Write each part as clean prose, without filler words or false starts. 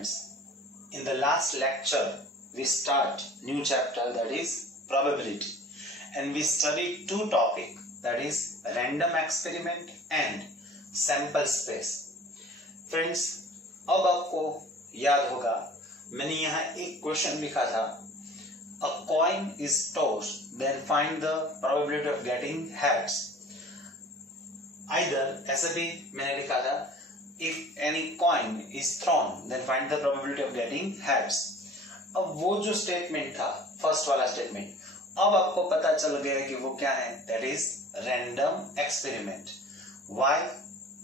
friends, in the last lecture we start new chapter, that is probability, and we study two topic, that is random experiment and sample space. Friends, अब आपको याद होगा मैंने यहाँ एक question लिखा था, a coin is tossed then find the probability of getting heads. Either ऐसा भी मैंने लिखा था, if any coin is thrown then find the probability of getting heads. अब वो जो स्टेटमेंट था फर्स्ट वाला स्टेटमेंट, अब आपको पता चल गया कि वो क्या है, that is random experiment. Why?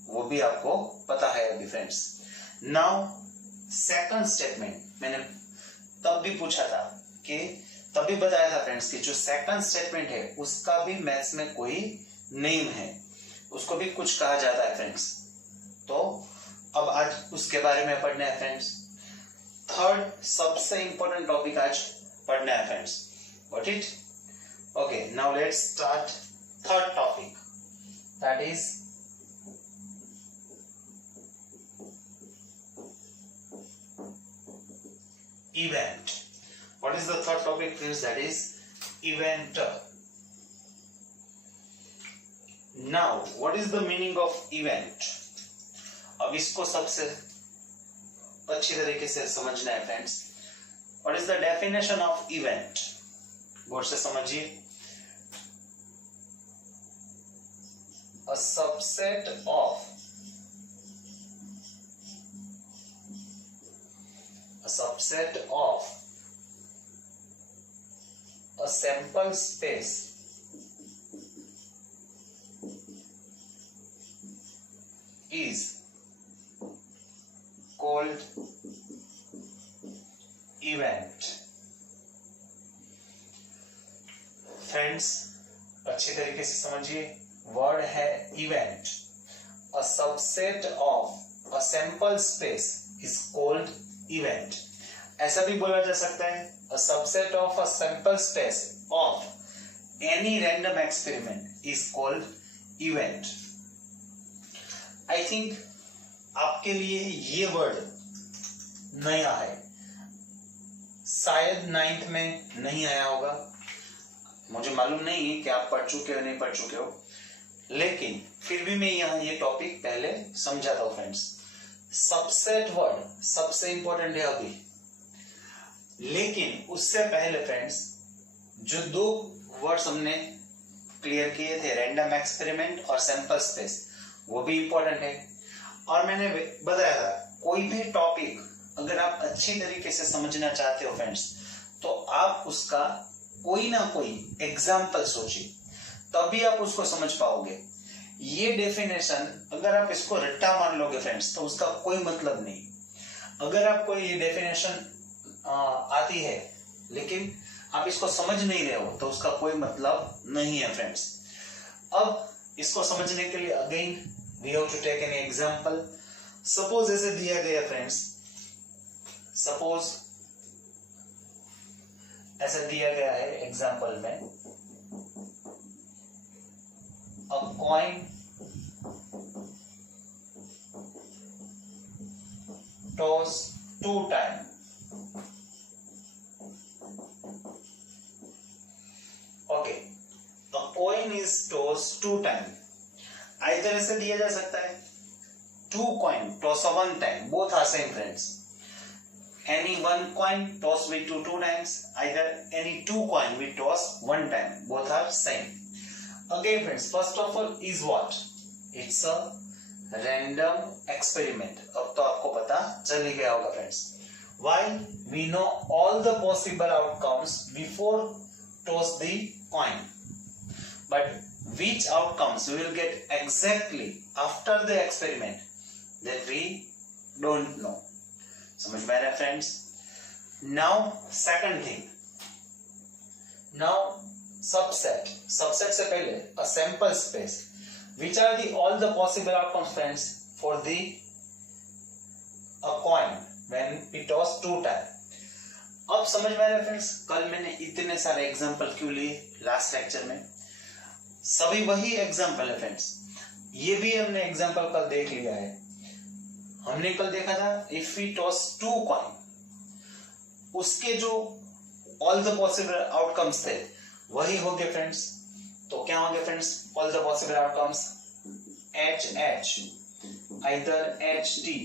वो भी आपको पता है अभी फ्रेंड्स. नाउ सेकंड स्टेटमेंट मैंने तब भी पूछा था कि तब भी बताया था फ्रेंड्स कि जो सेकंड स्टेटमेंट है उसका भी मैथ्स में कोई नेम है, उसको भी कुछ कहा जाता है फ्रेंड्स. तो अब आज उसके बारे में पढ़ना है फ्रेंड्स. थर्ड सबसे इंपॉर्टेंट टॉपिक आज पढ़ना है friends. Got it? Okay, now let's start third topic, that is event. What is the third topic friends? That is event. Now what is the meaning of event? अब इसको सबसे अच्छी तरीके से समझना है friends. What is the definition of event? गौर से समझिए. A subset of a sample space is called event. Friends अच्छी तरीके से समझिए, वर्ड है event. A subset of a sample space is called event. ऐसा भी बोला जा सकता है, a subset of a sample space of any random experiment is called event. I think आपके लिए ये वर्ड नया है, शायद 9th में नहीं आया होगा, मुझे मालूम नहीं है कि आप पढ़ चुके हो नहीं पढ़ चुके हो, लेकिन फिर भी मैं यहाँ ये टॉपिक पहले समझाता हूँ फ्रेंड्स. सबसेट वर्ड सबसे इंपॉर्टेंट है अभी, लेकिन उससे पहले फ्रेंड्स जो दो वर्ड्स हमने क्लियर किए थे, रैंडम एक्सपेरिमेंट और सैंपल स्पेस, वो भी इंपॉर्टेंट है. और मैंने बताया था कोई भी टॉपिक अगर आप अच्छी तरीके से समझना चाहते हो फ्रेंड्स, तो आप उसका कोई ना कोई एग्जाम्पल सोचिए, तभी आप उसको समझ पाओगे. ये डेफिनेशन अगर आप इसको रट्टा मार लोगे फ्रेंड्स तो उसका कोई मतलब नहीं. अगर आपको ये डेफिनेशन आती है लेकिन आप इसको समझ नहीं रहे हो तो उसका कोई मतलब नहीं है फ्रेंड्स. अब इसको समझने के लिए again we have to take an example. Suppose ऐसे दिया गया फ्रेंड्स, सपोज ऐसे दिया गया है एग्जांपल में, a coin tossed 2 times. Okay, a coin is tossed 2 times. Either ऐसे दिया जा सकता है 2 coin tossed 1 time, both are same friends. Any 1 coin tossed with 2 times, either any 2 coin we toss 1 time, both are same. Again friends, first of all is what? It's a random experiment. अब तो आपको पता चल ही गया होगा friends. Why? We know all the possible outcomes before toss the coin, but which outcomes we will get exactly after the experiment, that we don't know. समझ में आ रहा है friends? Now second thing. Now subset से पहले a sample space, which are the all the possible outcomes friends for the a coin when we toss 2 times. अब समझ में आ रहा है फ्रेंड्स, कल मैंने इतने सारे एग्जांपल क्यों लिए लास्ट लेक्चर में, सभी वही एग्जांपल है फ्रेंड्स. ये भी हमने एग्जांपल कल देख लिया है. हमने कल देखा था इफ वी टॉस 2 कॉइन, उसके जो ऑल द पॉसिबल आउटकम्स थे वही हो गए फ्रेंड्स। तो क्या हो गया friends all the possible outcomes? H H, either H T,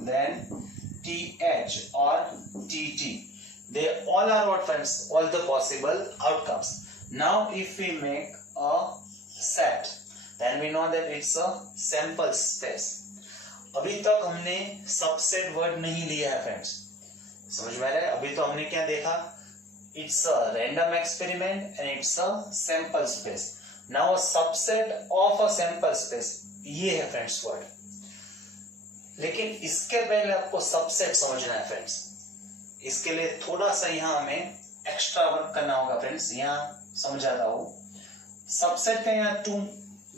then T H और T T, they all are what friends? All the possible outcomes. Now if we make a set, then we know that it's a sample space. अभी तक हमने subset word नहीं लिया है friends, समझ में आ रहा है? अभी तो हमने क्या देखा? It's a random experiment and it's a sample space. Now a subset of a sample space, ये है फ्रेंड्स वर्ड। लेकिन इसके पहले आपको सबसेट समझना है फ्रेंड्स। इसके लिए थोड़ा सा यहाँ हमें एक्स्ट्रा वर्क करना होगा फ्रेंड्स। यहाँ समझाता हूं सबसेट का यहाँ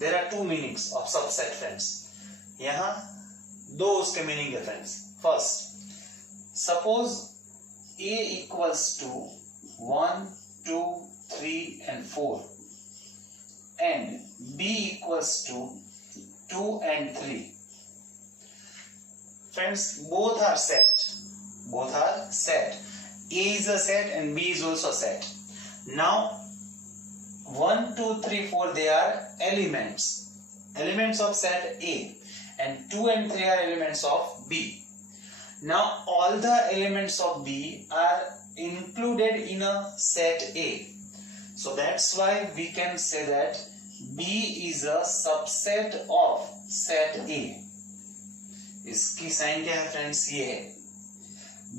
there are 2 meanings of subset friends. यहाँ 2 उसके मीनिंग है friends. First, suppose A equals to 1, 2, 3 and 4 and B equals to 2 and 3. Friends, both are set. Both are set. A is a set and B is also set. Now 1, 2, 3, 4 they are elements of set A, and 2 and 3 are elements of B. Now all the elements of B are included in a set A, so that's why we can say that B is a subset of set A. इसकी sign क्या है friends? ये है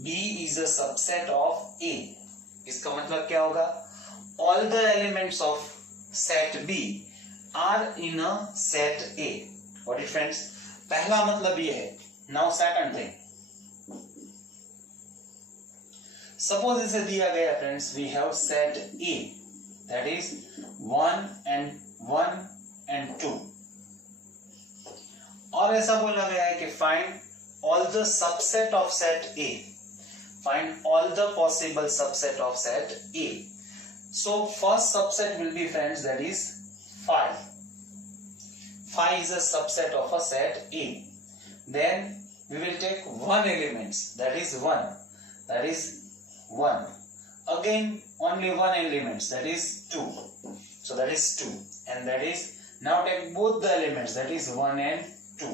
B is a subset of A. इसका मतलब क्या होगा? All the elements of set B are in a set A. What is friends? पहला मतलब ये है। Now second thing. Suppose इसे दिया गया friends, we have set A, that is 1 and 2. और ऐसा बोला गया है कि find all the subset of set A. Find all the possible subset of set A. So first subset will be friends, that is 5. 5 is a subset of a set A. Then we will take one element, that is 1. That is 1. Again only one element, that is 2. So that is 2. And that is, now take both the elements, that is 1 and 2.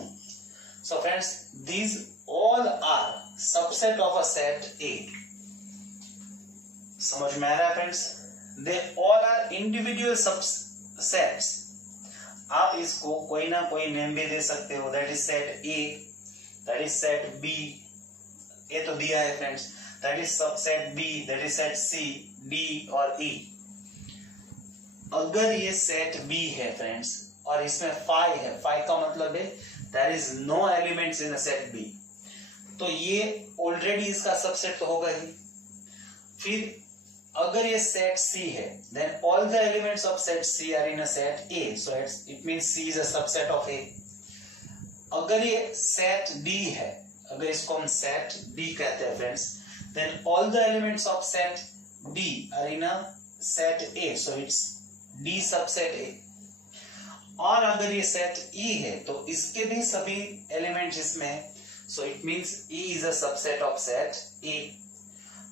So friends, these all are subset of a set A. समझ में आ रहा है friends? They all are individual subsets. आप इसको कोई ना कोई नेम भी दे सकते हो, that is set A, that is set B. ये तो दिया है friends, that is subset B, that is set C, D और E. अगर ये set B है फ्रेंड्स और इसमें 5 है, 5 का मतलब है there is no elements in a set B, तो ये ऑलरेडी इसका सबसेट तो होगा ही। फिर अगर ये सेट C है, then all the elements of set C are in a set A, so it means C is a subset of A. अगर ये set D है, अगर इसको हम set D कहते हैं friends, then all the elements of set D are in a set A, so it's D subset A. और अगर ये set E है तो इसके भी सभी एलिमेंट्स इसमें है, so it means E is a subset of set A.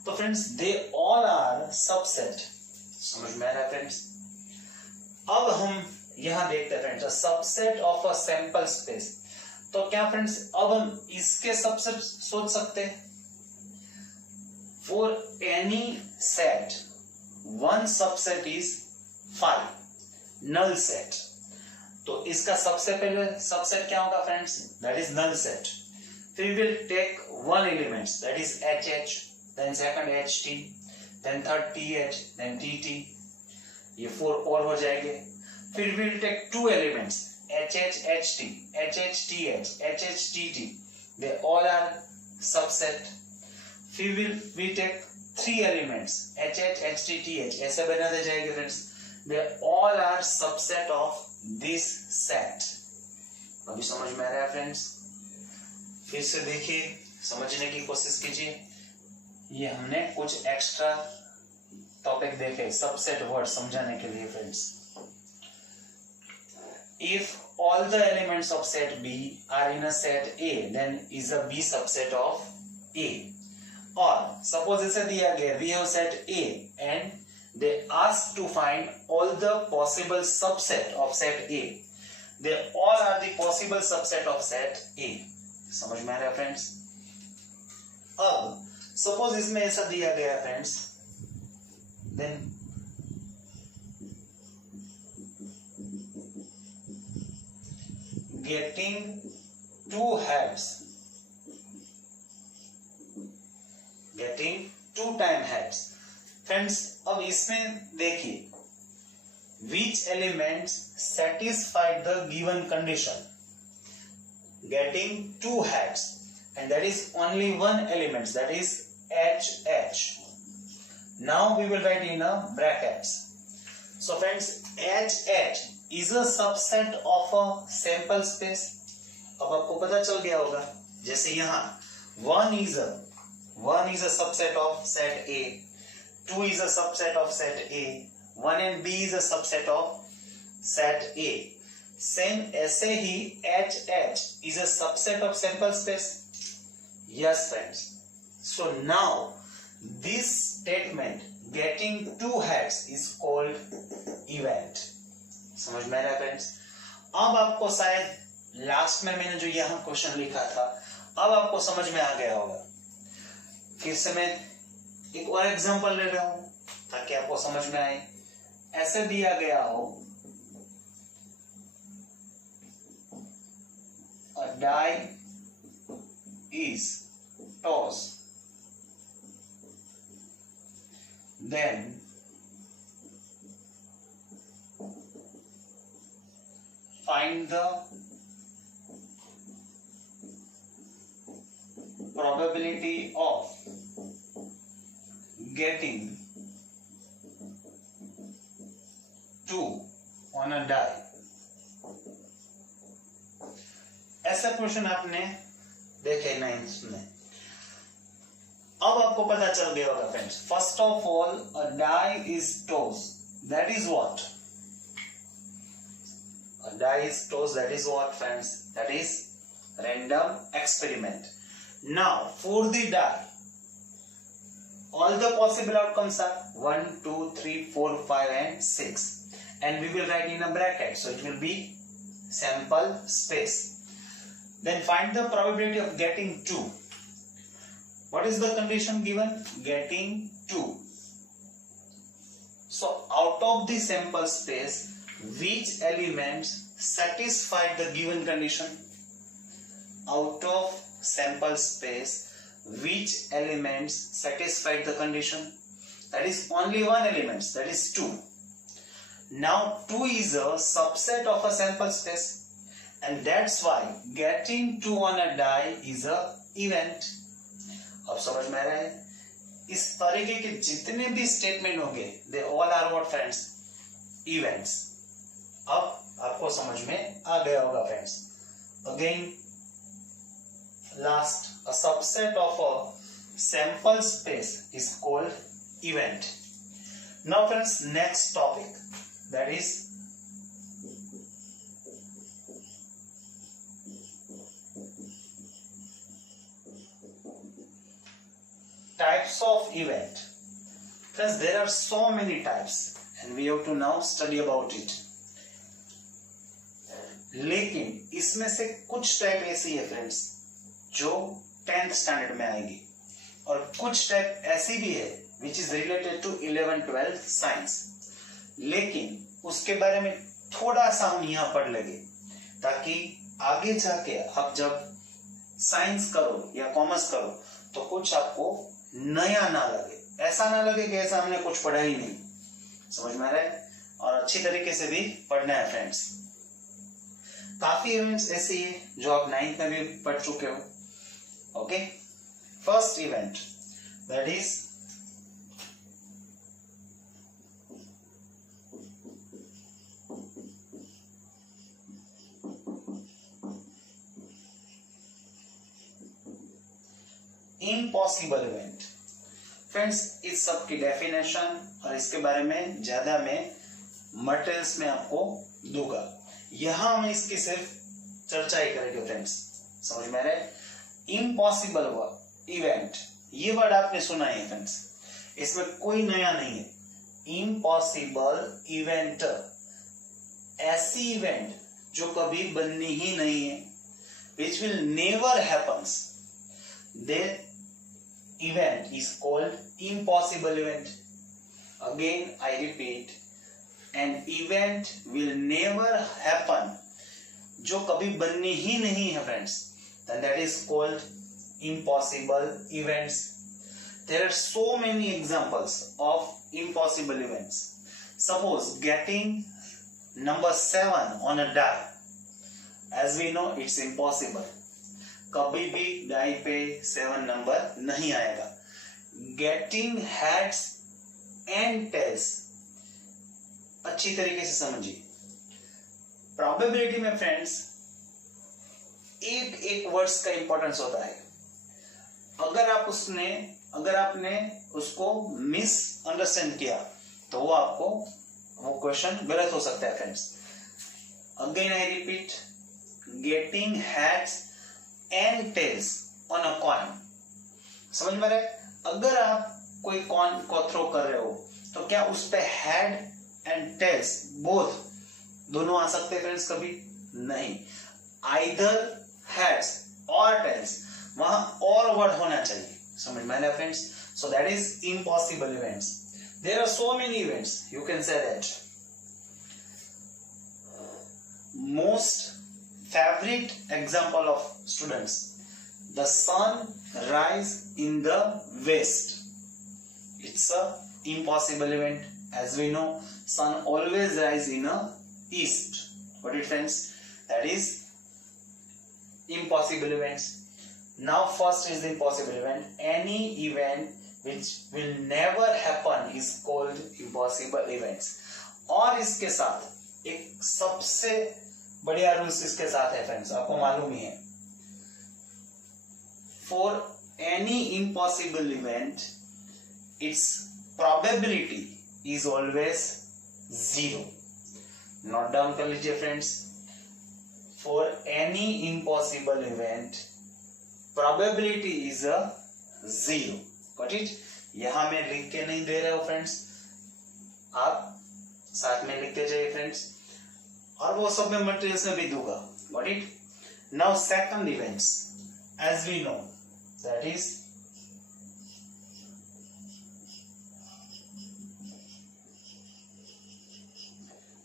तो friends they all are subset. समझ में आ रहा है फ्रेंड्स? अब हम यहां देखते हैं friends subset of a sample space. तो क्या फ्रेंड्स अब हम इसके सबसेट सोच सकते हैं? For any set one subset is 5, null set. तो इसका सबसे पहले सबसेट क्या होगा friends? That is null set. फिर will take one elements, that is HH, then second HT, then third TH, then TT, ये 4 और हो जाएंगे। फिर we'll take 2 elements, HH, HT, HH, TH, HH, TT, they all are subset. फिर we take 3 elements, HH, HT, TH, ऐसे बनाते जाएंगे friends, they all are subset of this set. अभी समझ में आ रहा है friends? फिर से देखिए, समझने की कोशिश कीजिए। ये हमने कुछ एक्स्ट्रा टॉपिक देखे सबसेट वर्ड समझाने के लिए friends. If all the elements of set B are in a set A, then is a B subset of A. Or suppose इसे दिया गया we have set A and they ask to find all the possible subset of set A. They all are the possible subset of set A. समझ में आ रहा है friends? अब suppose इसमें ऐसा दिया गया friends, then getting two heads, getting two time heads. Friends अब इसमें देखिए which elements satisfied the given condition, getting two heads, and that is only one element, that is HH. Now we will write in a brackets. So friends, HH is a subset of a sample space. अब आपको पता चल गया होगा, जैसे यहाँ one is a subset of set A, 2 is a subset of set A, 1 and B is a subset of set A. Same ऐसे ही HH is a subset of sample space. Yes friends. So now this statement getting two heads is called event. समझ में आ रहा है friends? अब आपको शायद last में मैंने जो यहाँ क्वेश्चन लिखा था, अब आपको समझ में आ गया होगा. फिर से मैं एक और एग्जांपल ले रहा हूं ताकि आपको समझ में आए. ऐसे दिया गया हो a die is tossed, then find the probability of getting 2 on a die. ऐसा क्वेश्चन आपने देखे 9th में. अब आपको पता चल गया होगा friends. First of all a die is tossed, that is what? A die is tossed, that is what friends? That is random experiment. Now for the die, all the possible outcomes are 1, 2, 3, 4, 5 and 6, and we will write in a bracket, so it will be sample space. Then find the probability of getting 2. What is the condition given? Getting 2. So out of the sample space, which elements satisfied the given condition? Out of sample space, which elements satisfied the condition? That is only one element, that is 2. Now 2 is a subset of a sample space, and that's why getting 2 on a die is a event. अब समझ में आ रहा है? इस तरीके के जितने भी स्टेटमेंट होंगे, they all are what friends? Events. अब आपको समझ में आ गया होगा friends. Again, last, a subset of a sample space is called event. Now friends, next topic, that is types of event. Friends, there are so many types and we have to now study about it. लेकिन इसमें से कुछ type ऐसी है friends जो 10th standard में आएगी, और कुछ टाइप ऐसी भी है which is related to 11th-12th science. लेकिन उसके बारे में थोड़ा सा हम यहाँ पढ़ लेंगे ताकि आगे जाके आप जब साइंस करो या कॉमर्स करो तो कुछ आपको नया ना लगे, ऐसा ना लगे कि ऐसा हमने कुछ पढ़ा ही नहीं. समझ में आ रहा है? और अच्छी तरीके से भी पढ़ना है फ्रेंड्स. काफी इवेंट्स ऐसे ही है जो आप 9th में भी पढ़ चुके हो. Okay, first event that is impossible event. Friends, इस सब की डेफिनेशन और इसके बारे में ज्यादा मैं मटेरियल्स में आपको दूंगा. यहां हम इसकी सिर्फ चर्चा ही करेंगे फ्रेंड्स, समझ में आ रहा है। इम्पॉसिबल इवेंट, ये वर्ड आपने सुना है फ्रेंड्स, इसमें कोई नया नहीं है। इम्पॉसिबल इवेंट, ऐसी इवेंट जो कभी बननी ही नहीं है, which will never happens, that event is called impossible event. Again I repeat, an event will never happen जो कभी बननी ही नहीं है friends, then that is called impossible events. There are so many examples of impossible events. Suppose getting number 7 on a die, as we know it's impossible. कभी भी die पे 7 number नहीं आएगा. Getting heads and tails, अच्छी तरीके से समझिए. Probability में फ्रेंड्स एक वर्ड्स का इंपॉर्टेंस होता है. अगर आपने उसको मिस अंडरस्टैंड किया तो वो क्वेश्चन गलत हो सकता है friends. Again I repeat, getting heads and tails on a coin. समझ में रहे? अगर आप कोई कॉइन को थ्रो कर रहे हो तो क्या उस पे हेड एंड टेल्स बोथ दोनों आ सकते हैं फ्रेंड्स? कभी नहीं. आइदर हेड्स और टेल्स, वहां और वर्ड होना चाहिए. समझ में आया friends? So that is impossible events. There are so many events, you can say that. Most favorite example of students, the sun rise in the west. It's a impossible event. As we know, sun always rise in a east. Got it friends? That is impossible events. Now first is the impossible event. Any event which will never happen is called impossible events. और इसके साथ एक सबसे बढ़िया rules इसके साथ है friends, आपको मालूम ही है. For any impossible event it's probability is always 0. Note down कर लीजिए friends. For any impossible event probability is 0. Got it? यहां मैं लिख के नहीं दे रहा हूं फ्रेंड्स, आप साथ में लिखते जाइए फ्रेंड्स, और वो सब मैं मटेरियल्स में भी दूंगा. Got it? Now second events, as we know, that is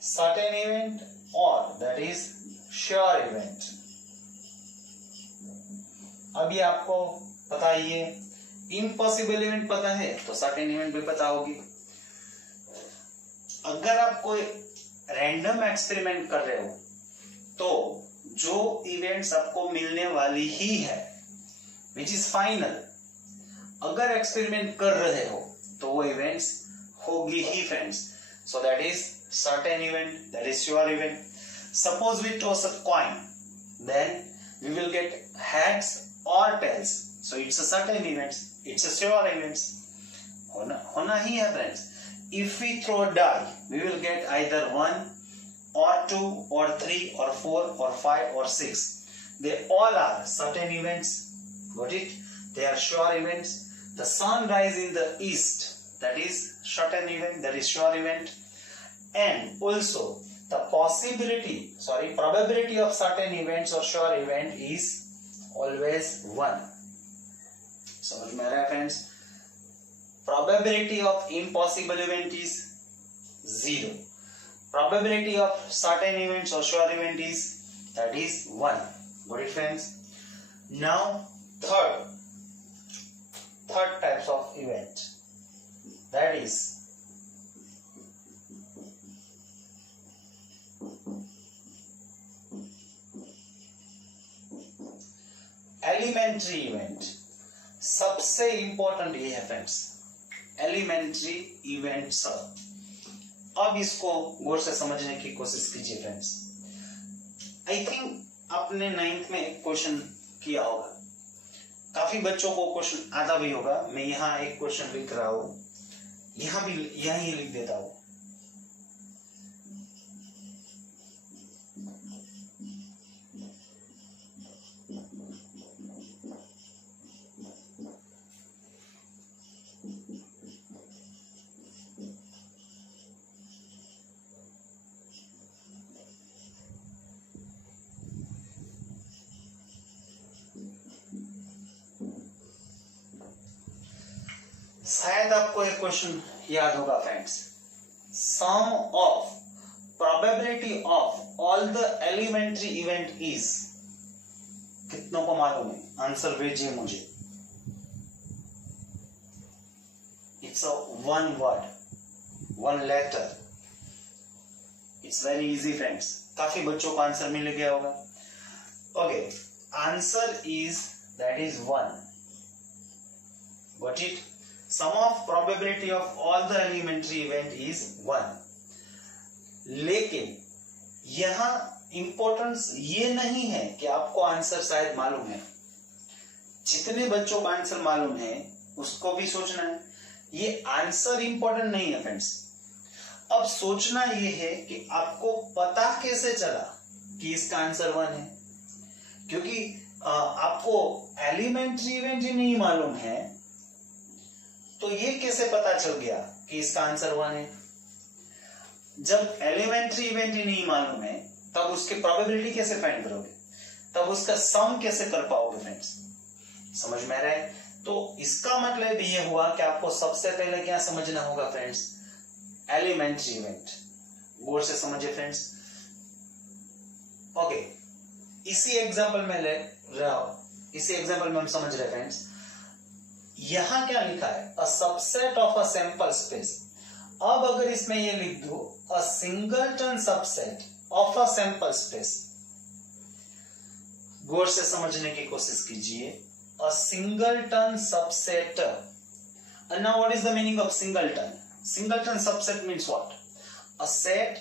certain event or that is sure event. अभी आपको पता ही है, इम्पॉसिबल इवेंट पता है तो सर्टेन इवेंट भी पता होगी. अगर आप कोई रैंडम एक्सपेरिमेंट कर रहे हो तो जो इवेंट्स आपको मिलने वाली ही है, विच इज फाइनल. अगर एक्सपेरिमेंट कर रहे हो तो वो इवेंट्स होगी ही friends. So that is certain event, that is sure event. Suppose we toss a coin, then we will get heads और tails. So it's a certain events, it's a sure events. होना ही है friends. If we throw a die, we will get either 1 or 2 or 3 or 4 or 5 or 6. They all are certain events. Got it? They are sure events. The sun rise in the east, that is certain event, that is sure event. And also the probability of certain events or sure event is always 1. समझ में आ रहा है friends? Probability of impossible event is 0. Probability of certain events or sure event is, that is 1. Got it friends? Now third types of event, that is elementary event. सबसे important ये है friends, elementary events. अब इसको गौर से समझने की कोशिश कीजिए फ्रेंड्स. आई थिंक आपने 9th में क्वेश्चन किया होगा, काफी बच्चों को क्वेश्चन आता भी होगा. मैं यहाँ एक क्वेश्चन लिख रहा हूं, यहाँ भी यही लिख देता हूं. शायद आपको एक क्वेश्चन याद होगा friends, sum of probability of all the elementary event is, कितनों को मालूम है? आंसर भेजिए मुझे। It's a one word, one letter, it's very easy friends. काफी बच्चों को आंसर मिल गया होगा। Okay, answer is that is one. Got it? Sum of probability of all the elementary event is 1. लेकिन यहां इंपॉर्टेंस ये नहीं है कि आपको आंसर शायद मालूम है। जितने बच्चों को आंसर मालूम है उसको भी सोचना है। ये आंसर इंपॉर्टेंट नहीं है फ्रेंड्स। अब सोचना ये है कि आपको पता कैसे चला कि इसका आंसर 1 है, क्योंकि आपको एलिमेंट्री इवेंट ही नहीं मालूम है, तो ये कैसे पता चल गया कि इसका आंसर 1 है? जब एलिमेंट्री इवेंट ही नहीं मालूम है तब उसकी प्रोबेबिलिटी कैसे फाइंड करोगे? तब उसका सम कैसे कर पाओगे फ्रेंड्स? समझ में आ रहा है? तो इसका मतलब ये हुआ कि आपको सबसे पहले क्या समझना होगा फ्रेंड्स? Elementary event. गौर से समझिए फ्रेंड्स। ओके, इसी एग्जांपल में ले रहा हूं, इसी एग्जांपल में हम समझ रहे फ्रेंड्स। यहां क्या लिखा है? A subset of a sample space. अब अगर इसमें ये लिख दो a singleton subset of a sample space, गौर से समझने की कोशिश कीजिए। A singleton subset. Now what is the meaning of singleton? Singleton subset means what? A set,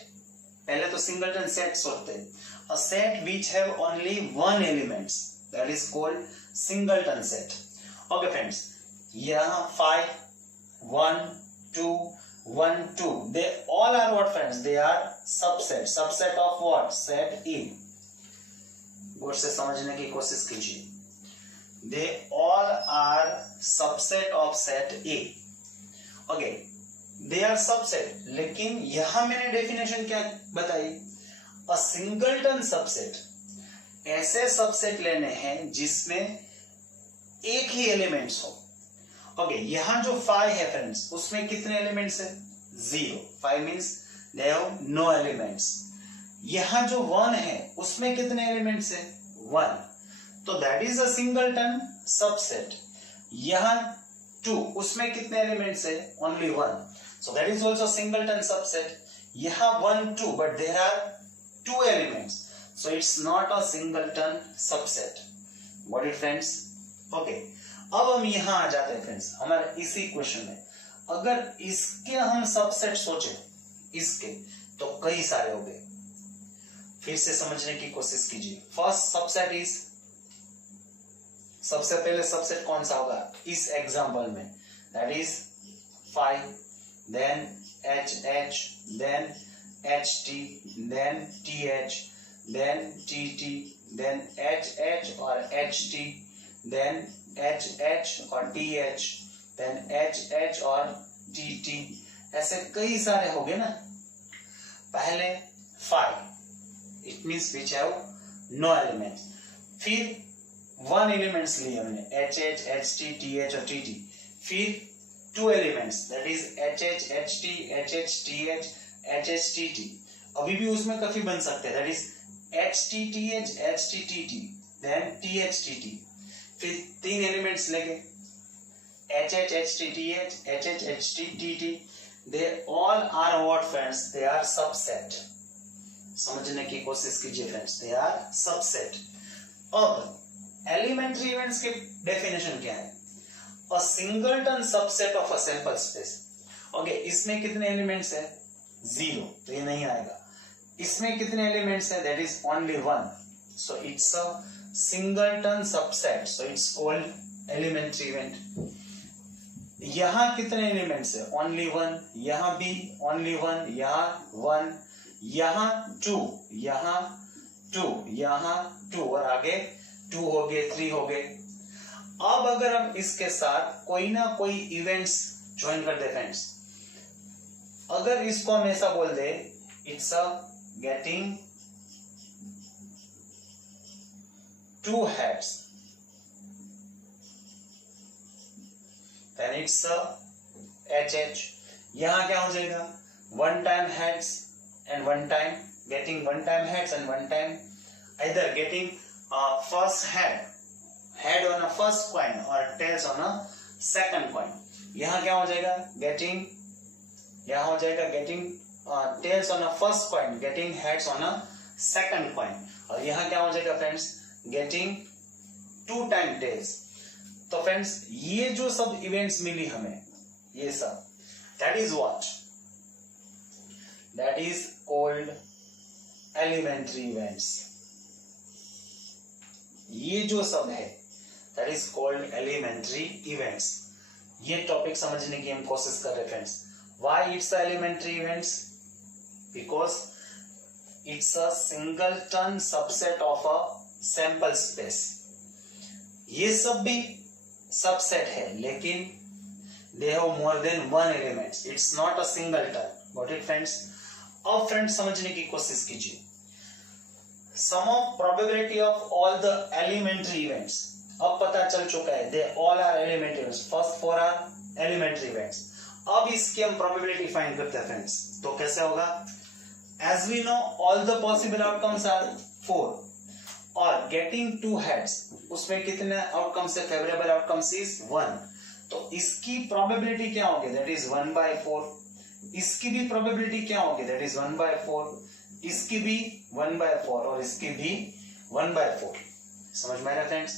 पहले तो सिंगलटन सेट्स होते हैं। A set which have only one elements, that is called singleton set. Okay friends, यहां 5, 1, 2, 1, 2, they all are what friends? They are subset. Subset of what? Set A. गौर से समझने की कोशिश कीजिए। They all are subset of set A. Okay, they are subset. लेकिन यहां मैंने definition क्या बताई? A singleton subset. ऐसे सबसेट लेने हैं जिसमें एक ही एलिमेंट्स हो। ओके, यहां जो 5 है फ्रेंड्स, उसमें कितने एलिमेंट्स है? 0। 5 means they have no elements. यहां जो 1 है उसमें कितने एलिमेंट्स है? 1। तो that is a singleton subset. यहां 2, उसमें कितने एलिमेंट्स है? Only 1। So that is also singleton subset. यहां 1, 2, but there are 2 elements, so it's not a singleton subset. What it friends? Okay, अब हम यहां आ जाते हैं फ्रेंड्स हमारे इसी क्वेश्चन में। अगर इसके हम सबसेट सोचे इसके, तो कई सारे हो गए। फिर से समझने की कोशिश कीजिए। फर्स्ट सबसेट इज, सबसे पहले सबसेट कौन सा होगा इस एग्जांपल में? That is 5, then HH, then HT, then TH, then TT, then HH और HT, देन HH और TH, देन HH और TT। ऐसे कई सारे हो गए ना। पहले 5, it means which have no elements. फिर 1 एलिमेंट्स लिए हमने, HH, HT, TH और TT। फिर 2 elements, that is HH, HT, HH, TH, HH, TT। अभी भी उसमें काफी बन सकते हैं, that is HT, TH, HT, TT, then TH, TT। फिर 3 एलिमेंट्स लेंगे, HH, HT, TH, HH, HT, TT। They all are what friends? They are subset. समझने की कोशिश कीजिए फ्रेंड्स, they are subset. अब एलिमेंट्री इवेंट्स की डेफिनेशन क्या है? A singleton subset of a sample space. Okay, इसमें कितने एलिमेंट्स है? 0, तो ये नहीं आएगा। इसमें कितने एलिमेंट्स है? That is only 1, so it's a singleton subset, so it's called elementary event. यहां कितने एलिमेंट्स है? ओनली 1। यहां भी ओनली 1, यहां 1, यहां 2, यहां 2, यहां 2 और आगे 2 हो गए, 3 हो गए। अब अगर हम इसके साथ कोई ना कोई इवेंट्स ज्वाइन कर दे फ्रेंड्स, अगर इसको हम ऐसा बोल दे, it's a getting 2 heads, then it's a HH। यहाँ क्या हो जाएगा, one time heads and one time, getting one time heads and one time, either getting first head on a first coin or tails on a second coin। यहाँ क्या हो जाएगा, getting, यहाँ हो जाएगा getting tails on a first coin, getting heads on a second coin। और यहाँ क्या हो जाएगा friends, getting two time tails। तो फ्रेंड्स ये जो सब इवेंट्स मिली हमें, ये सब, that is what, that is called elementary events। ये जो सब है that is called elementary events। ये टॉपिक समझने की हम कोशिश कर रहे हैं friends. Why it's a elementary events? Because it's a singleton subset of a sample space। ये सब भी सबसेट है, लेकिन they have more than one elements, it's not a singleton। Got it friends? अब फ्रेंड्स समझने की कोशिश कीजिए। Sum of probability of all the elementary events, अब पता चल चुका है they all are elementary events, first four are elementary events। अब इसकी हम probability find करते हैं फ्रेंड्स। तो कैसे होगा, as we know all the possible outcomes are 4 और getting two heads, उसमें कितने outcomes है, favorable outcomes is 1। तो इसकी probability क्या होगी, that is 1/4। इसकी भी probability क्या होगी, that is 1/4। इसकी भी 1/4 और इसकी भी 1/4। समझ में आ रहा है friends?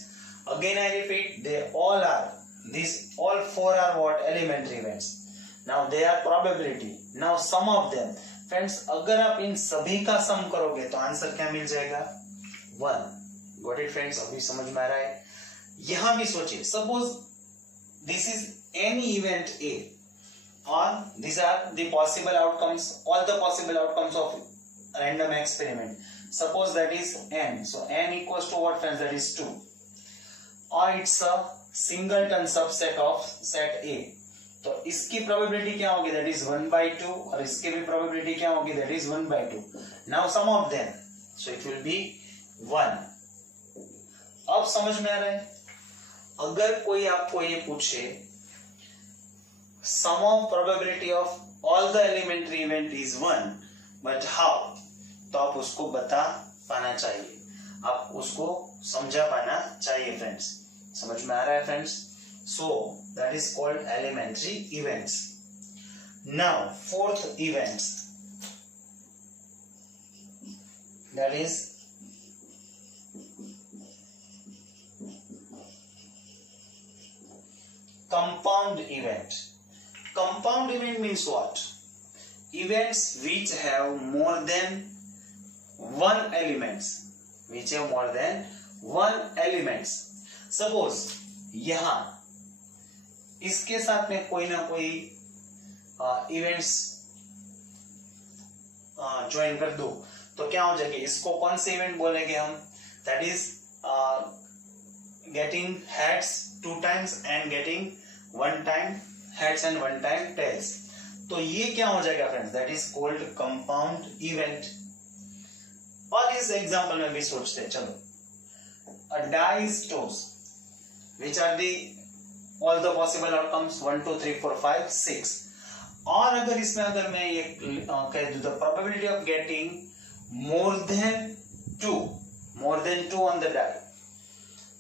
Again I repeat, they all are, this all four are what, elementary events. Now they are probability, now sum of them. Friends अगर आप इन सभी का सम करोगे तो आंसर क्या मिल जाएगा, 1। Got it friends? अभी समझ में आ रहा है? यहां भी सोचिए, suppose this is any event A और these are the possible outcomes, all the possible outcomes of random experiment। Suppose that is n, so n equals to what friends, that is 2, or it's a singleton subset of set A। तो इसकी probability क्या होगी, that is 1/2 और इसकी भी probability क्या होगी, that is 1/2। now sum of them, so it will be 1। अब समझ में आ रहा है? अगर कोई आपको ये पूछे sum of probability of all the elementary event is 1, but how, तो आप उसको बता पाना चाहिए, आप उसको समझा पाना चाहिए फ्रेंड्स। समझ में आ रहा है friends? So that is called elementary events. Now fourth events, that is compound event। Compound event means what? Events which have more than one elements, which have more than one elements। Suppose यहां इसके साथ में कोई ना कोई events join कर दो तो क्या हो जाएगा, इसको कौन से इवेंट बोलेंगे हम, that is getting heads 2 times and getting 1 time heads and 1 time tails। तो ये क्या हो जाएगा friends, that is called compound event. और इस एग्जांपल में भी सोचते हैं, चलो a die is toss, which are the all the possible outcomes 1 2 3 4 5 6। और अगर इसमें अगर मैं ये कह दूं, the probability of getting more than 2 on the die,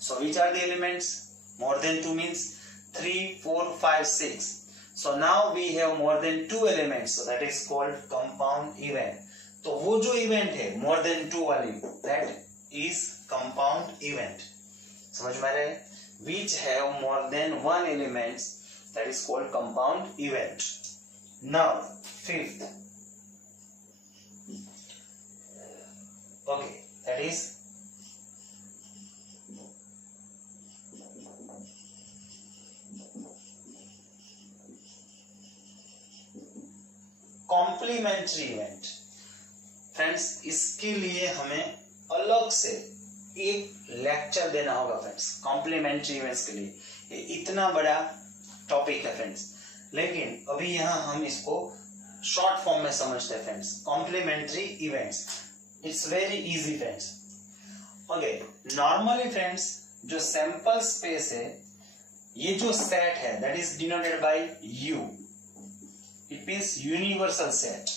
so which are the elements, more than 2 means 3 4 5 6। So now we have more than 2 elements, so that is called compound event। तो वो जो इवेंट है more than 2 वाली, that is compound event। समझ में आ रहा है? Which have more than 1 elements, that is called compound event। Now fifth, okay, that is complementary event. Friends इसके लिए हमें अलग से एक लेक्चर देना होगा फ्रेंड्स, कॉम्प्लीमेंट्री इवेंट्स के लिए। ये इतना बड़ा टॉपिक है फ्रेंड्स, लेकिन अभी यहां हम इसको शॉर्ट फॉर्म में समझते हैं friends. Complementary events, it's very easy friends. Okay, normally friends जो सैंपल स्पेस है, ये जो सेट है that is denoted by U. It means universal set.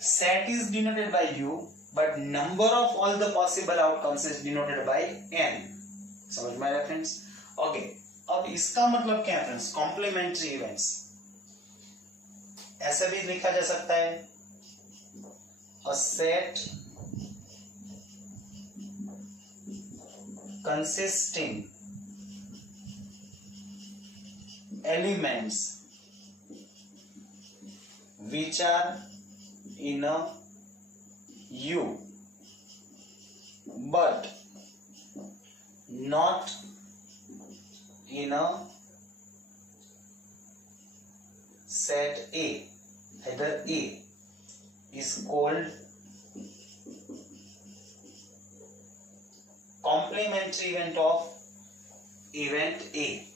Set is denoted by U, but number of all the possible outcomes is denoted by N. समझ में आया friends? Okay, अब इसका मतलब क्या है फ्रेंड्स? कॉम्प्लीमेंट्री इवेंट्स ऐसे भी लिखा जा सकता है, a set consisting elements which are in a U but not in a set A, header A is called complementary event of event A.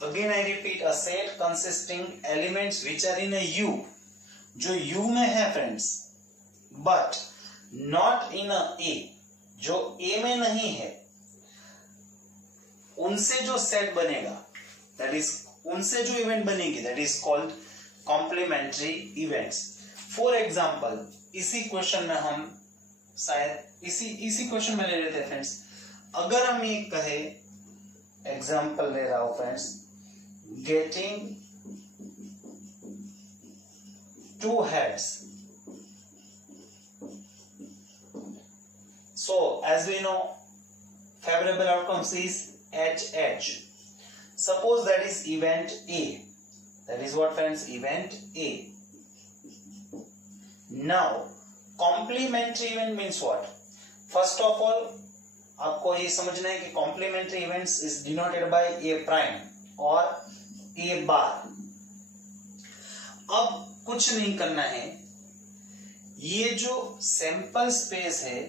Again I repeat, a set consisting elements which are in a U, जो U में है friends, but not in a A, जो A में नहीं है, उनसे जो set बनेगा, that is उनसे जो इवेंट बनेगी, that is called complementary events. For example, इसी क्वेश्चन में हम शायद इसी क्वेश्चन में ले लेते हैं फ्रेंड्स. अगर हम ये कहे, एग्जाम्पल ले रहा हूं friends, getting 2 heads. So as we know, favorable outcomes is HH. Suppose that is event A. That is what friends? Event A. Now complementary event means what? First of all, आपको ये समझना है कि complementary events is denoted by A prime और A bar. अब कुछ नहीं करना है, ये जो सैंपल स्पेस है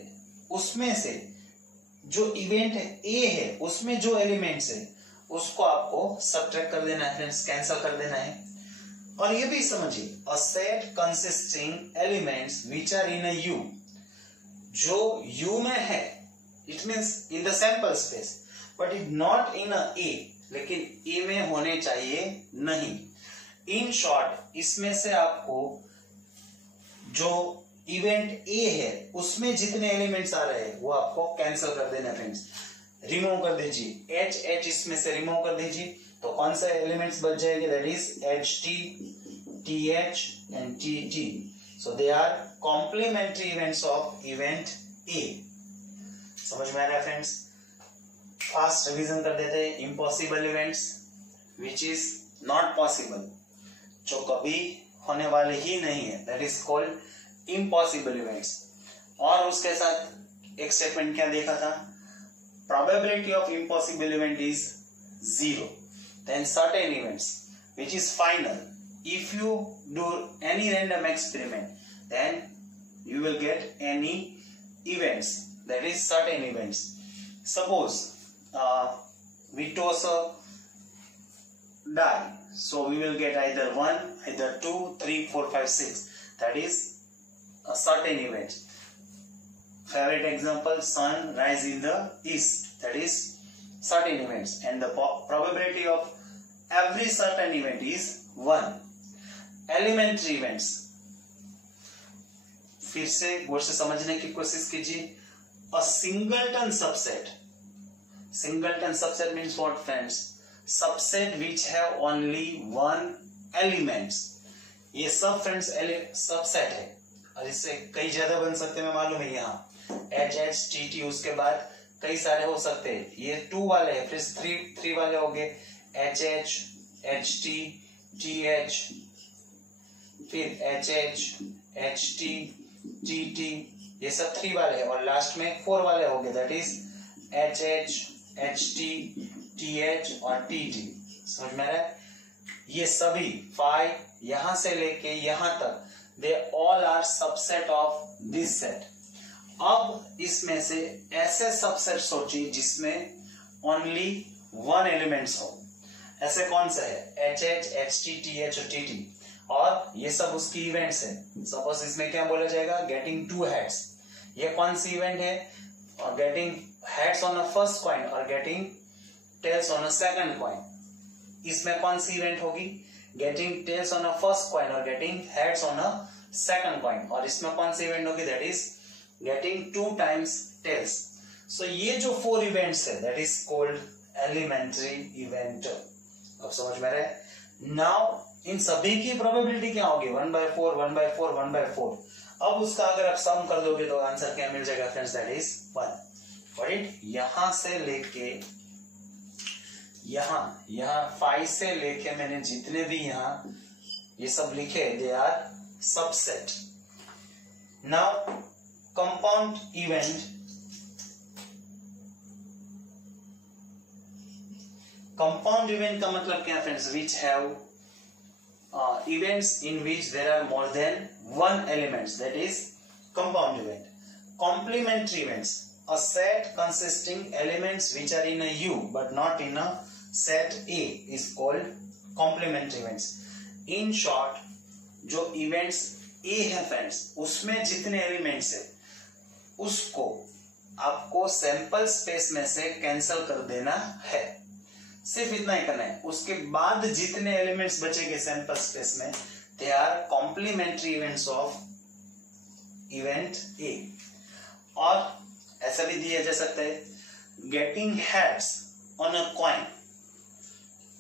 उसमें से जो इवेंट A है उसमें जो एलिमेंट्स है उसको आपको सबट्रैक्ट कर देना है फ्रेंड्स, कैंसिल कर देना है. और ये भी समझिए, a set consisting elements which are in a U, जो U में है, it means in the sample space, but it not in a A, लेकिन A में होने चाहिए नहीं. इन शॉर्ट, इसमें से आपको जो इवेंट A है उसमें जितने एलिमेंट्स आ रहे हैं वो आपको कैंसिल कर देना फ्रेंड्स, रिमूव कर दीजिए. H इसमें से रिमूव कर दीजिए, तो कौन सा एलिमेंट्स बच जाएंगे? That is HT, TH and TT. So they are complementary events of event A. समझ में आ रहा है फ्रेंड्स? फास्ट रिवीजन कर देते हैं. Impossible events which is not possible, जो कभी होने वाले ही नहीं है, that is called impossible events. और उसके साथ एक स्टेटमेंट क्या देखा था? Probability of impossible event is 0. Then certain events which is final, if you do any random experiment, then you will get any events, that is certain events. Suppose we toss a die, so we will get either 1, either 2, 3, 4, 5, 6. That is a certain event. Favorite example, sun rise in the east, that is certain events, and the probability of every certain event is 1. Elementary events, फिर से गौर से समझने की कोशिश कीजिए. A singleton subset. Singleton subset means what friends? Subset which have only one elements. ये सब friends subset है और इससे कई ज्यादा बन सकते हैं, मैं मालूम है. यहाँ HH TT, उसके बाद कई सारे हो सकते हैं. ये 2 वाले हैं, फिर 3 वाले हो गए, HH, HT, TH, फिर HH, HT, TT, ये सब 3 वाले हैं, और लास्ट में 4 वाले हो गए, that is HH, HT, TH और TT. समझ में आ रहा है? ये सभी 5 यहां से लेके यहां तक, they all are subset of this set. अब इसमें से ऐसे सबसेट सोचिए जिसमें ओनली 1 एलिमेंट्स हो. ऐसे कौन सा है? HH, HT, TH और TT, और ये सब उसकी इवेंट्स है. सपोज इसमें क्या बोला जाएगा? Getting 2 heads. ये कौन सी इवेंट है? और getting heads on a first coin और getting tails on a second coin. इसमें कौन सी इवेंट होगी? Getting tails on a first coin और getting heads on a second coin. और इसमें कौन सी इवेंट होगी, that is getting 2 times tails. So ये जो 4 इवेंट्स है that is called elementary event. अब समझ में रहे। नाउ इन सभी की प्रोबेबिलिटी क्या होगी, 1/4 1/4 1/4। अब उसका अगर आप सम कर दोगे तो आंसर क्या मिल जाएगा फ्रेंड्स, दैट इज 1। राइट, यहां से लेके यहां 5 से लेके मैंने जितने भी यहां ये सब लिखे they are subset. Now compound event, compound event का मतलब क्या friends, which have events in which there are more than one elements, that is compound event. Complementary events, a set consisting elements which are in a U but not in a set A is called complementary events. In short, जो events A है friends उसमें जितने elements है उसको आपको sample space में से cancel कर देना है, सिर्फ इतना ही करना है। उसके बाद जितने एलिमेंट्स बचेंगे सैंपल स्पेस में they are complementary events of event A. और ऐसा भी दिया जा सकता है getting heads on a coin,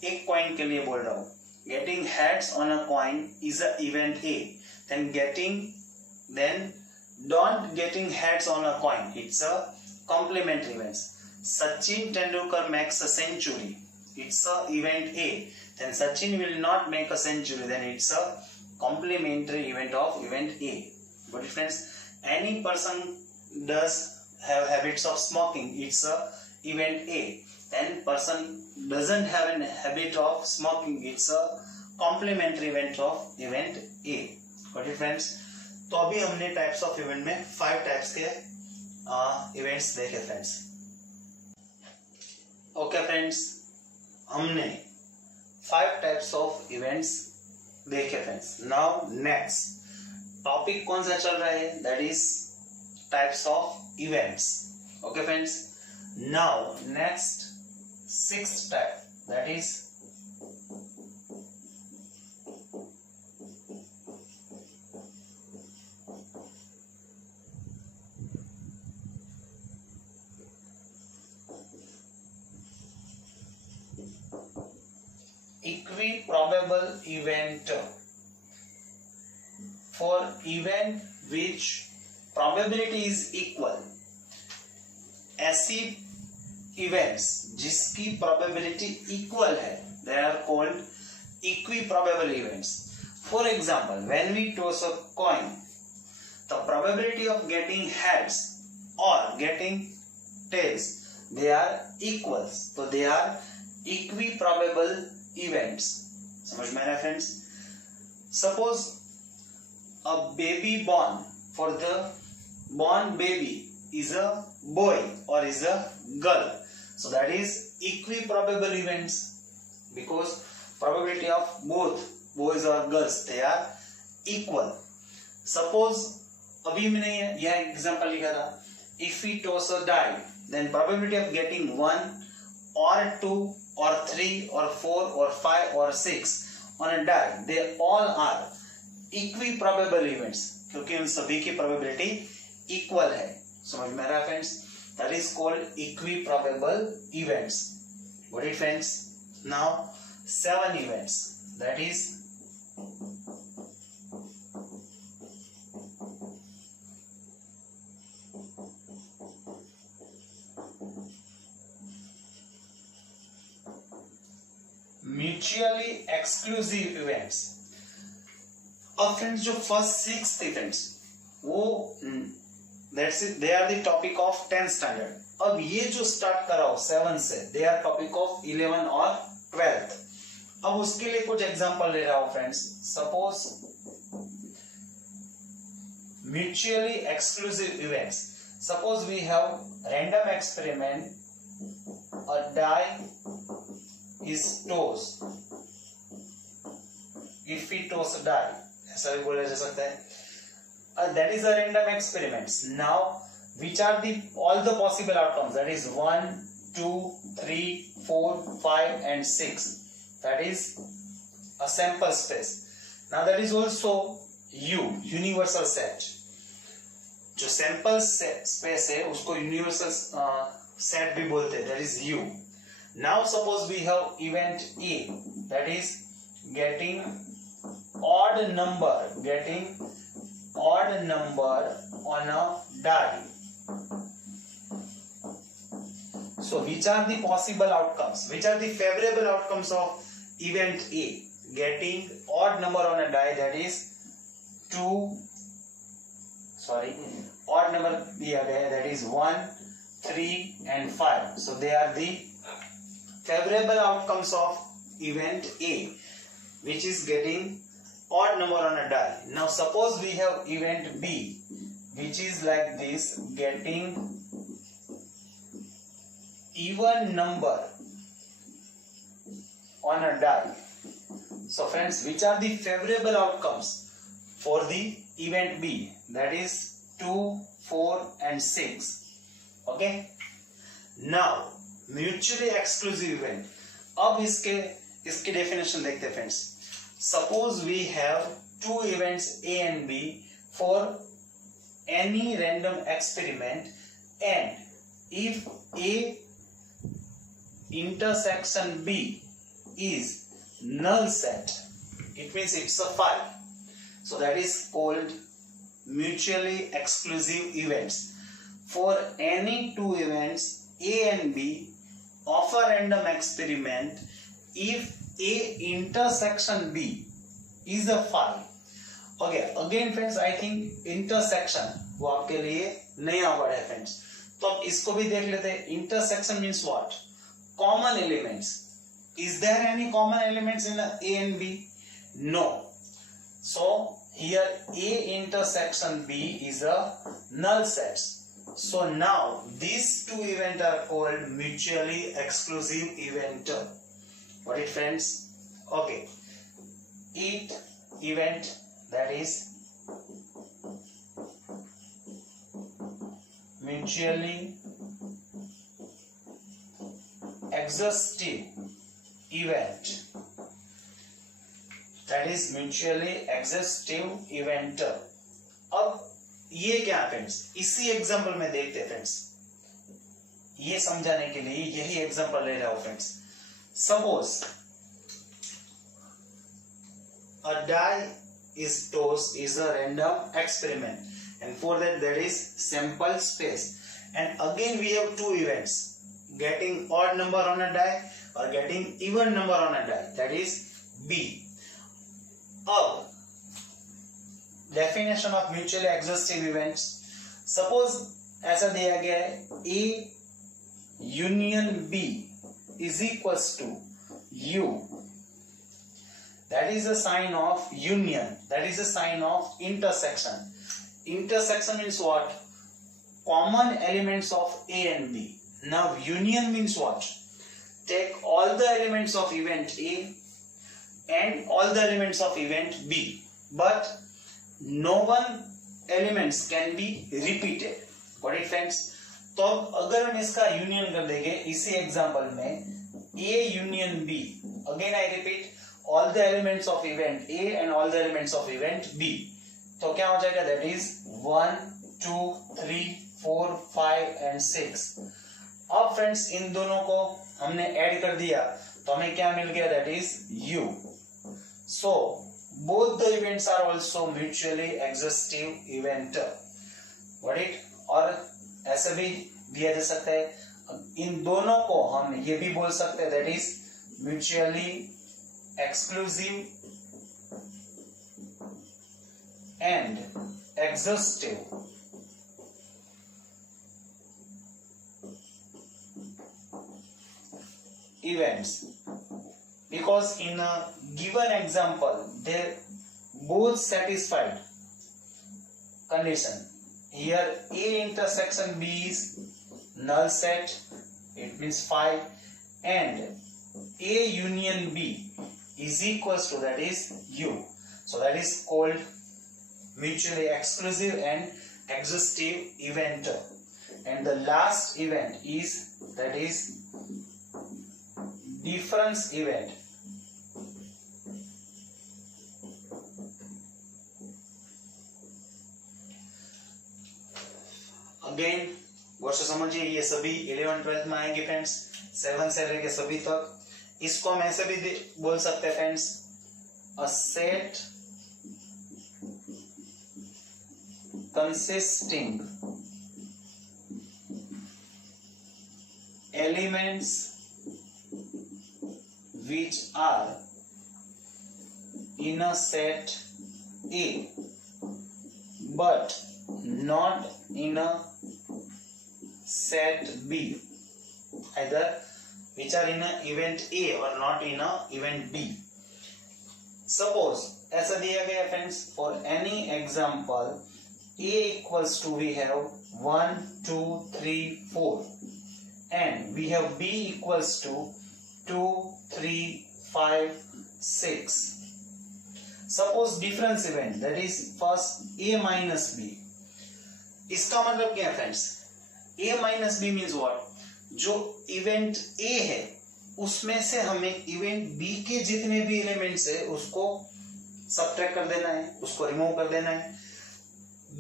एक कॉइन के लिए बोल रहा हूं, getting heads on a coin is a event A, then don't getting heads on a coin, it's a complementary events. Sachin Tendulkar makes a century, it's a event A. Then Sachin will not make a century, then it's a complementary event of event A. But friends, any person does have habits of smoking, it's a event A. Then person doesn't have a habit of smoking, it's a complementary event of event A. Got it friends? तो अभी हमने types of event में 5 types के events देखे friends. Okay friends, हमने 5 types of events देखे friends. Now next topic कौन सा चल रहा है, that is types of events. Okay friends, now next 6th type, that is equiprobable event. For event which probability is equal, ऐसी events जिसकी probability equal है they are called equiprobable events. For example, when we toss a coin, the probability of getting heads or getting tails they are equals, so they are equiprobable events. समझ में आया friends? Suppose a baby born, for the born baby is a boy or is a girl, so that is equiprobable events because probability of both boys or girls they are equal. Suppose अभी मैंने यह example लिखा था, if we toss a die, then probability of getting 1 or 2 or 3 or 4 or 5 or 6 on a die, they all are equiprobable events क्योंकि उन सभी की probability equal है। समझ में आ रहा है friends? That is called equiprobable events. Got it friends? Now 7 events, that is mutually exclusive events. अब फ्रेंड्स जो फर्स्ट 6 इवेंट्स वो that's it, they are the topic of 10th standard. अब ये जो स्टार्ट कर रहा हूं 7 से, दे आर टॉपिक ऑफ 11 और 12th। अब उसके लिए कुछ एग्जांपल ले रहा हूं friends. Suppose mutually exclusive events, suppose we have random experiment, a die is tossed, if we toss a die, ऐसा भी बोला जा सकता है। That is a random experiments. Now, which are the all the possible outcomes? That is 1, 2, 3, 4, 5 and 6. That is a sample space. Now that is also U, universal set. जो sample space है उसको universal set भी बोलते हैं, that is U. Now suppose we have event A, that is getting odd number on a die. So which are the possible outcomes? Which are the favorable outcomes of event A? Getting odd number on a die, that is odd number दिया गया है, that is 1, 3 and 5. So they are the favorable outcomes of event A, which is getting odd number on a die. Now suppose we have event B, which is like this, getting even number on a die. So friends, which are the favorable outcomes for the event B? That is 2, 4 and 6. Okay. Now mutually exclusive event. अब इसके definition देखते हैं friends. Suppose we have two events A and B for any random experiment, and if A intersection B is null set, it means it's a phi. So that is called mutually exclusive events. For any two events A and B of a random experiment, if A intersection B is a phi. Okay, again friends, I think intersection वो आपके लिए नया word है friends. तो अब इसको भी देख लेते हैं. Intersection means what? Common elements. Is there any common elements in A and B? No. So here A intersection B is a null set. So now these two events are called mutually exclusive event. Got it friends? Okay. Event, that is mutually exhaustive event. That is mutually exhaustive event. अब ये क्या है friends? इसी example में देखते हैं friends. ये समझाने के लिए यही एग्जांपल ले रहा हूं friends. Suppose a die is tossed is a random experiment, and for that there is sample space, and again we have two events, getting odd number on a die or getting even number on a die, that is B. अब definition of mutually exhaustive events. Suppose ऐसा दिया गया है A union B is equals to U. That is a sign of union. That is a sign of intersection. Intersection means what? Common elements of A and B. Now union means what? Take all the elements of event A and all the elements of event B, but no one elements can be repeated. Got it friends? तो अगर हम इसका union कर देंगे इसी example में A union B, again I repeat, all the elements of event A and all the elements of event B, तो क्या हो जाएगा? That is 1, 2, 3, 4, 5 and 6. अब फ्रेंड्स इन दोनों को हमने ऐड कर दिया तो हमें क्या मिल गया? That is U. So both the events are also mutually exhaustive event. Got it? और ऐसे भी दिया जा सकता है, इन दोनों को हम ये भी बोल सकते हैं, that is mutually exclusive and exhaustive events, because in a given example they both satisfied condition. Here A intersection B is null set, it means 5, and A union B is equals to, that is U. So that is called mutually exclusive and exhaustive event. And the last event is, that is difference event. Again गौर से समझिए, ये सभी 11 12 में आएंगे friends, 7 से लेके सभी तक। इसको हम ऐसे भी बोल सकते हैं friends, a set consisting elements which are in a set A but not in a set B, either which are in a event A or not in a event B. Suppose ऐसा दिया गया friends, for any example A equals to, we have 1 2 3 4 and we have B equals to 2 3 5 6. Suppose difference event, that is first A minus B. इसका मतलब क्या है friends? A minus B means what? जो event A है उसमें से हमें event B के जितने भी एलिमेंट्स है उसको सबट्रैक्ट कर देना है, उसको रिमूव कर देना है।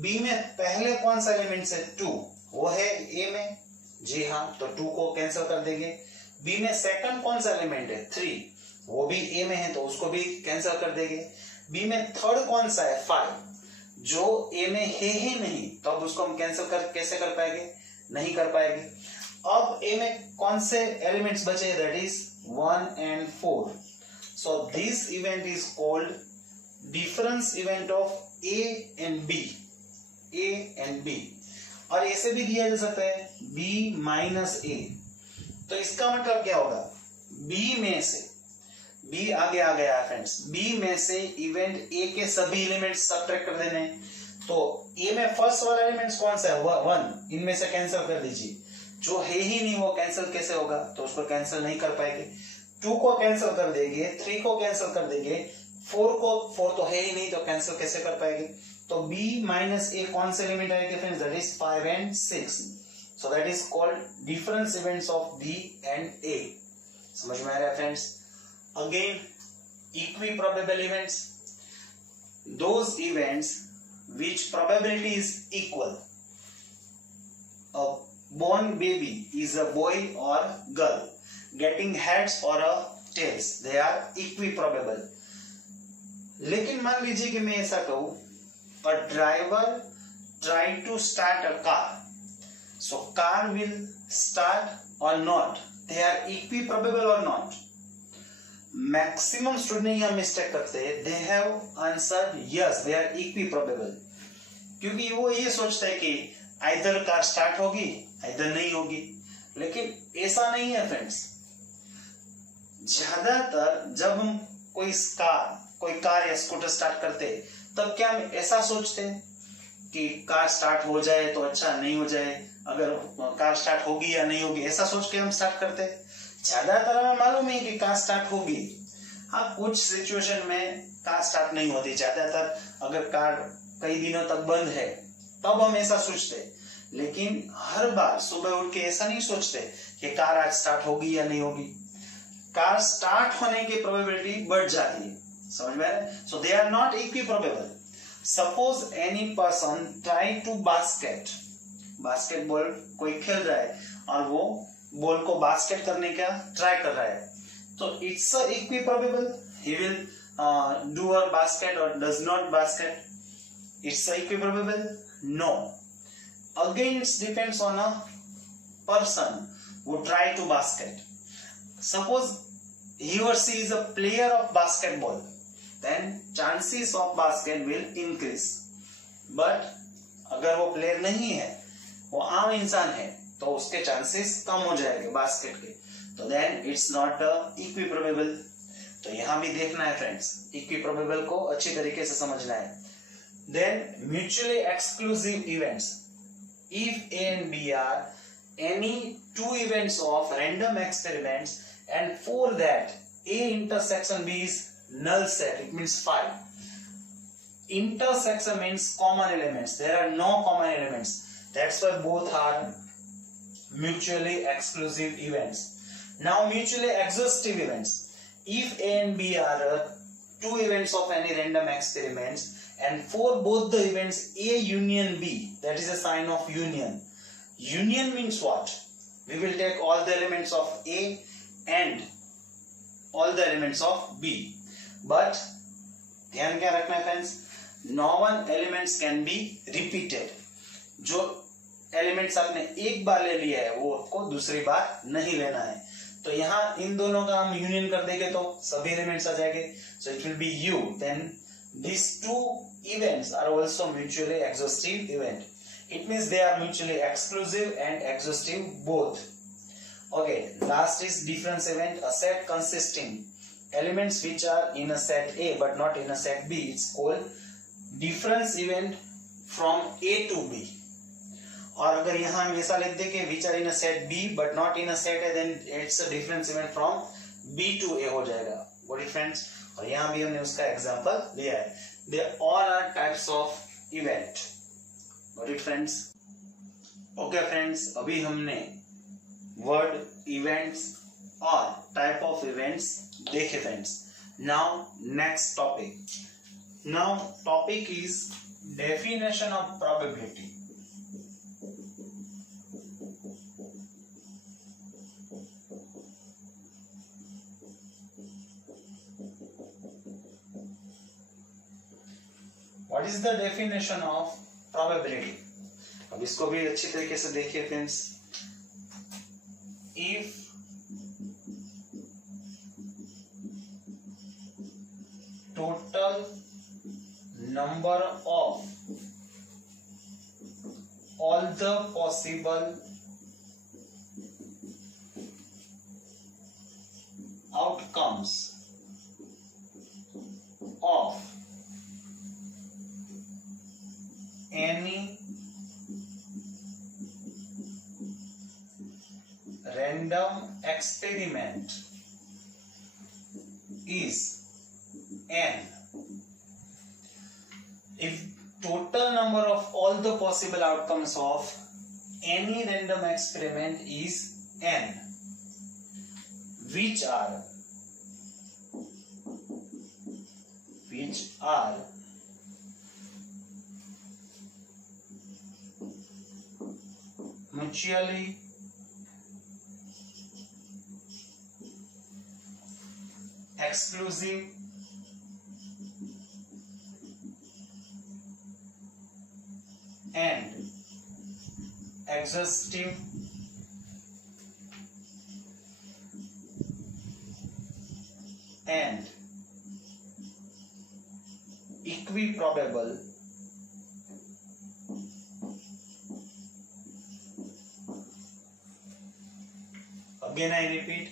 B में पहले कौन सा एलिमेंट है? 2, वो है A में, जी हाँ, तो 2 को कैंसिल कर देंगे। B में सेकंड कौन सा एलिमेंट है? 3, वो भी A में है तो उसको भी कैंसिल कर देंगे। B में थर्ड कौन सा है? 5, जो A में है ही नहीं, तो अब उसको हम कैंसिल कैसे कर पाएंगे? नहीं कर पाएंगे। अब A में कौन से एलिमेंट्स बचे? That is 1 and 4. So this event is called difference event of A and B. A and B, और ऐसे भी दिया जा सकता है B minus A। तो इसका मतलब क्या होगा? B में से, B आगे आ गया फ्रेंड्स, B में से इवेंट A के सभी एलिमेंट्स सबट्रैक्ट कर देने। तो A में फर्स्ट वाला एलिमेंट्स कौन सा है? 1, इनमें से कैंसिल कर दीजिए। जो है ही नहीं वो कैंसिल कैसे होगा? तो उसको कैंसिल नहीं कर पाएंगे। 2 को कैंसिल कर देंगे, 3 को कैंसिल कर देंगे, 4 तो है ही नहीं तो कैंसिल कैसे कर पाएंगे? तो B minus A कौन से एलिमेंट आएंगे friends? That is 5 and 6. So that is called difference events of B and A. समझ में आ रहा है friends? Again equi probable events, those events which probability is equal. A born baby is a boy or girl, getting heads or a tails, they are equiprobable. लेकिन मान लीजिए कि मैं ऐसा कहूं, a driver tried to start a car, so car will start or not, they are equiprobable or not. Maximum student यह mistake करते हैं, they have answered yes they are equiprobable, क्योंकि वो ये सोचते हैं कि आइदर कार स्टार्ट होगी आइदर नहीं होगी। लेकिन ऐसा नहीं है फ्रेंड्स। ज्यादातर जब हम कोई कार या स्कूटर स्टार्ट करते हैं तब क्या हम ऐसा सोचते हैं कि कार स्टार्ट हो जाए तो अच्छा, नहीं हो जाए अगर कार स्टार्ट होगी या नहीं होगी, ऐसा सोच के हम स्टार्ट करते हैं। ज्यादातर हमें मालूम है कि कार स्टार्ट होगी, हाँ कुछ सिचुएशन में कार स्टार्ट नहीं होती। ज्यादातर अगर कार कई दिनों तक बंद है तब हम ऐसा सोचते, लेकिन हर बार सुबह उठ के ऐसा नहीं सोचते कि कार आज स्टार्ट होगी या नहीं होगी। कार स्टार्ट होने की प्रोबेबिलिटी बढ़ जाती है, समझ में आ रहा है? So they are not equiprobable. Suppose any person try to basketball कोई खेल रहा है और वो बॉल को बास्केट करने का ट्राई कर रहा है, तो it's equiprobable, he will do a basket और does not basket, it's equiprobable? No. Again it's depends on a person who try to basket. Suppose he or she is a player of basketball, then chances of basket will increase. But अगर वो player नहीं है, वो आम इंसान है, तो उसके चांसेस कम हो जाएंगे बास्केट के, तो देन इट्स नॉट इक्विप्रोबेबल। तो यहां भी देखना है फ्रेंड्स, इक्विप्रोबेबल को अच्छी तरीके से समझना है। Then mutually exclusive events, if A and B are any two events of random experiments and for that A intersection B is null set, it means 5. Intersection means common elements, there are no common elements, that's why both are mutually exclusive events. Now mutually exhaustive events, if A and B are two events of any random experiments and for both the events A union B, that is a sign of union, Union means what? We will take all the elements of A and all the elements of B. But ध्यान क्या रखना है friends? Non elements can be repeated. जो elements आपने एक बार ले लिया है वो आपको दूसरी बार नहीं लेना है. तो यहाँ इन दोनों का हम यूनियन कर देंगे तो सभी एलिमेंट्स आ जाएंगे. So it will be U. देन these two events are also mutually exhaustive event. It means they are mutually exclusive and exhaustive both. Okay, last is difference event. A set consisting elements which are in a set A but not in a set B. It's called difference event from A to B. और अगर यहाँ हम ऐसा लिख दे कि which are in a set B but not in a set A, then it's a difference event from B to A हो जाएगा. Got it friends? और यहाँ भी हमने उसका एग्जाम्पल लिया है. They all are types of event. Got it friends? Okay friends, अभी हमने word events और type of events देखे friends. Now next topic. Now topic is definition of probability. What is the definition of probability? अब इसको भी अच्छी तरीके से देखिए friends. If total number of all the possible outcomes of any random experiment is n. If total number of all the possible outcomes of any random experiment is n, which are mutually exclusive and exhaustive and equiprobable again I repeat,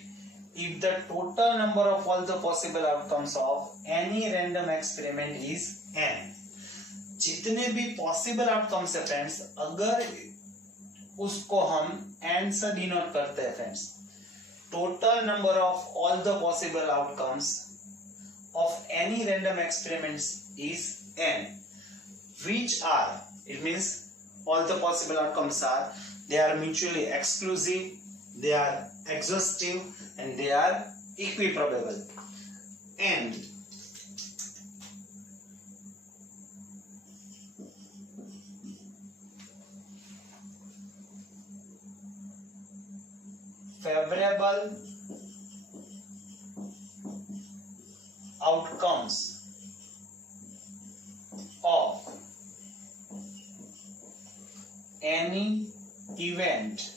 if the total number of all the possible outcomes of any random experiment is n, जितने भी possible outcomes है friends, अगर उसको हम n से denote करते हैं friends, total number of all the possible outcomes of any random experiments is n, which are, it means all the possible outcomes are, they are mutually exclusive, they are exhaustive and they are equiprobable. And favorable outcomes of any event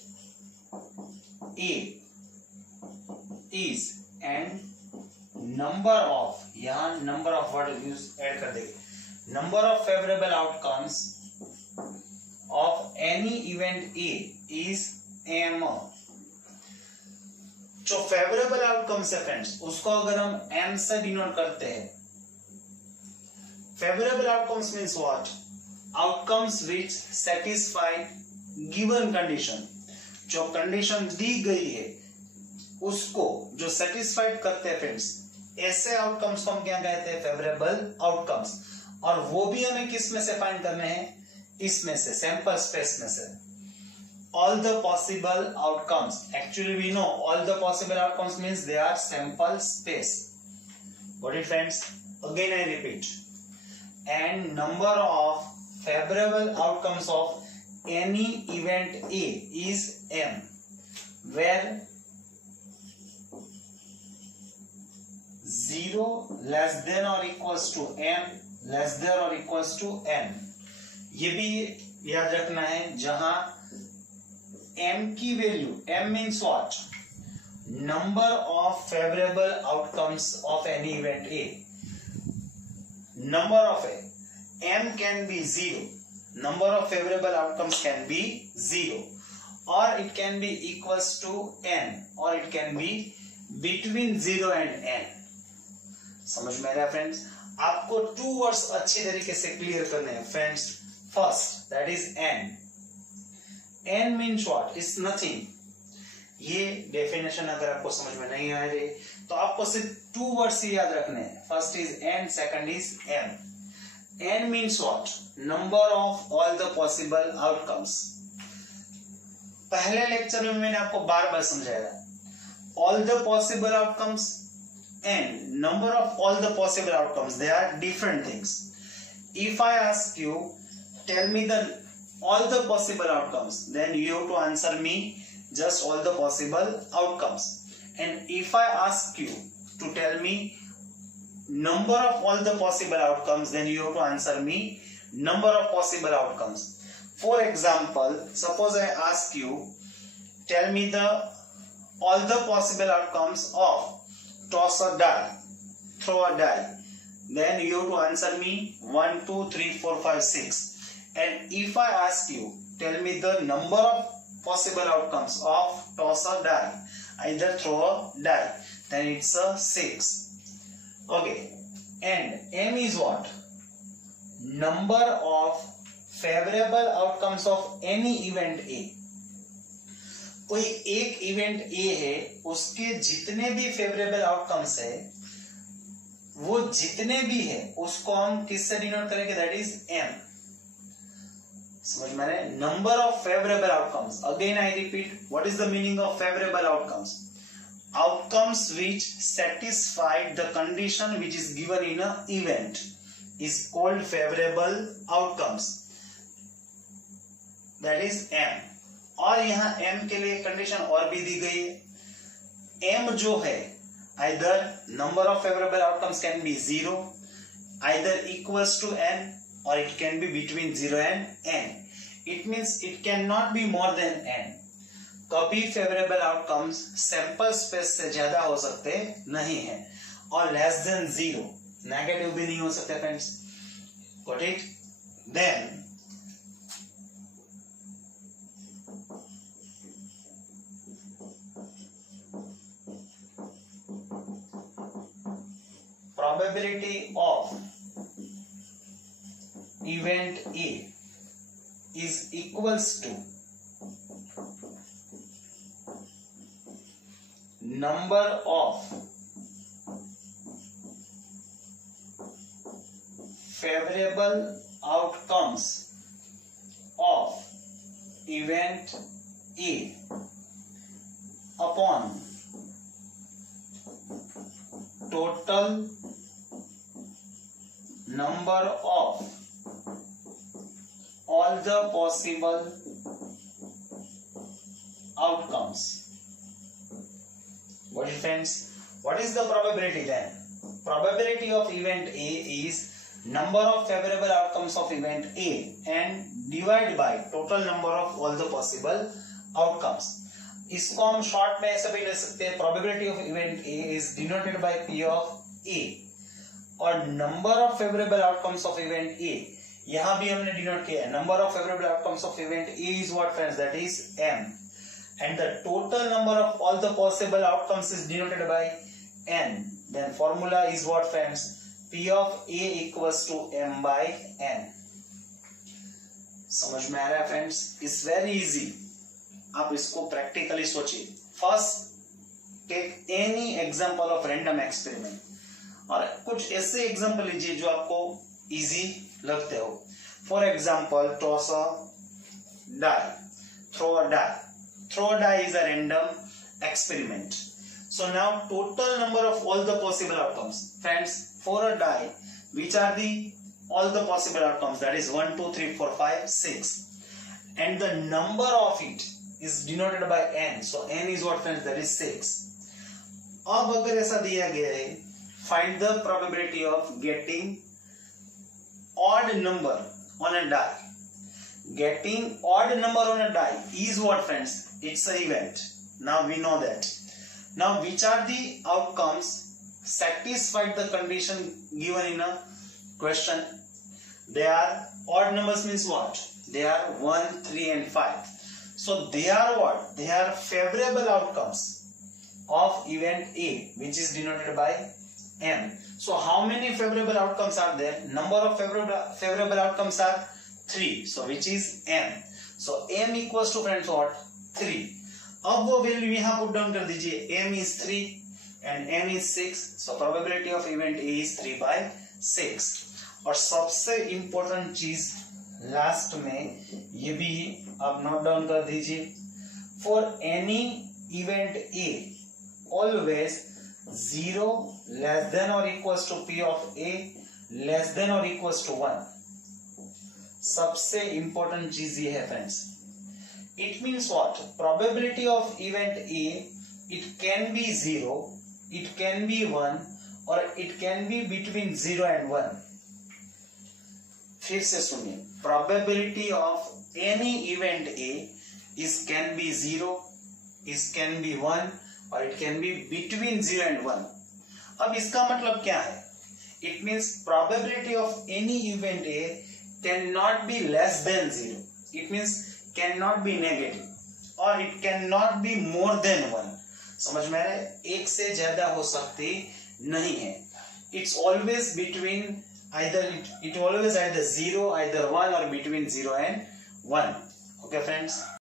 A is and number of, यहाँ number of word use add कर देंगे, number of favorable outcomes of any event A is m. जो favourable outcomes है friends, उसको अगर हम m से denote करते हैं, favourable outcomes means what? Outcomes which satisfy given condition. जो कंडीशन दी गई है उसको जो सेटिस्फाइड करते हैं फ्रेंड्स, ऐसे आउटकम्स को हम क्या कहते हैं? Favourable outcomes. और वो भी हमें किस में से फाइंड करने हैं? इसमें से, सैंपल स्पेस में से. all the possible outcomes, actually we know all the possible outcomes means they are sample space. Got it friends? Again I repeat, and number of favorable outcomes of any event A is M, where 0 less than or equals to M less than or equals to M. ये भी याद रखना है, जहां M की value, M means what? Number of favorable outcomes of any event A. Number of A, M can be 0. Number of favorable outcomes can be 0, or it can be equals to N, or it can be between 0 and N. समझ में आ रहा है friends? आपको 2 words अच्छी तरीके से clear करने हैं friends. First, that is N. N means what? It's nothing. ये डेफिनेशन अगर आपको समझ में नहीं आ रही तो आपको सिर्फ 2 वर्ड्स ही याद रखने हैं. First is N, second is M. N means what? Number of all the possible outcomes. पहले लेक्चर में मैंने आपको बार बार समझाया, all the possible outcomes and number of all the possible outcomes, they are different things. If I ask you, tell me all the possible outcomes, then you have to answer me just all the possible outcomes. And if I ask you to tell me number of all the possible outcomes, then you have to answer me number of possible outcomes. For example, suppose I ask you, tell me all the possible outcomes of toss a die, throw a die, then you have to answer me 1, 2, 3, 4, 5, 6. And if I ask you, tell me the number of possible outcomes of toss a die, either throw a die, then it's a 6. Okay, and M is what? Number of favorable outcomes of any event A. कोई एक event A है, उसके जितने भी favourable outcomes है, वो जितने भी है उसको हम किससे डिनोट करेंगे? That is M. समझ में आया? Number of favourable outcomes. Again I repeat, what is the meaning of favourable outcomes? Outcomes which satisfied the condition which is given in an event is called favorable outcomes. That is M. और यहाँ M के लिए condition और भी दी गई है. M जो है, either number of favorable outcomes can be 0, either equals to N, or it can be between 0 and N. It means it cannot be more than N. कभी फेवरेबल आउटकम्स सैंपल स्पेस से ज्यादा हो सकते नहीं है, और लेस देन 0, नेगेटिव भी नहीं हो सकते friends. Got it? Then probability of event A is equals to number of favorable outcomes of event A upon total number of all the possible outcomes. What is friends? What is the probability then? Probability of event A is number of favorable outcomes of event A and divide by total number of all the possible outcomes. इसको हम short में ऐसे भी ले सकते हैं, probability of event A is denoted by P of A, और number of favorable outcomes of event A यहाँ भी हमने डिनोट किया है. number of favorable outcomes of event A is what friends? That is M. And the total number of all the possible outcomes is denoted by N. Then formula is what friends? P of A equals to M by N. समझ में आ रहा है friends? It's very easy. आप इसको practically सोचिए. First, take any example of random experiment, और कुछ ऐसे एग्जांपल लीजिए जो आपको इजी लगते हो. For example, toss a die, throw a die. Throw a die is a random experiment. So now total number of all the possible outcomes, friends, for a die, which are all the possible outcomes? That is 1, 2, 3, 4, 5, 6. and the number of it is denoted by n. So n is what friends? That is 6. अब अगर ऐसा दिया गया है, find the probability of getting odd number on a die. Getting odd number on a die is what friends? It's an event. Now we know that. Now which are the outcomes satisfied the condition given in a question? They are odd numbers means what? They are 1, 3 and 5. So they are what? They are favorable outcomes of event A, which is denoted by M. So how many favorable outcomes are there? Number of favorable outcomes are 3. So which is M. So M equals to friends what? 3. अब वो value यहाँ put down कर दीजिए. M is 3 and N is 6. So probability of event A is 3/6. और सबसे important चीज last में ये भी आप नोट डाउन कर दीजिए. For any event A always 0 less than और equals to P of A less than और इक्वल्स टू 1. सबसे इंपॉर्टेंट चीज ये है friends. It means what? Probability of event A, it can be 0, it can be 1 और it can be between 0 and 1. फिर से सुनिए. Probability of any event A is can be 0, is can be 1 और it can be between 0 and 1. अब इसका मतलब क्या है? It means probability of any event A can not be less than 0. It means can not be negative और it can not be more than 1. समझ में आ रहा है? एक से ज्यादा हो सकती नहीं है. It's always between it always either 0, either 1 or between 0 and 1. Okay friends.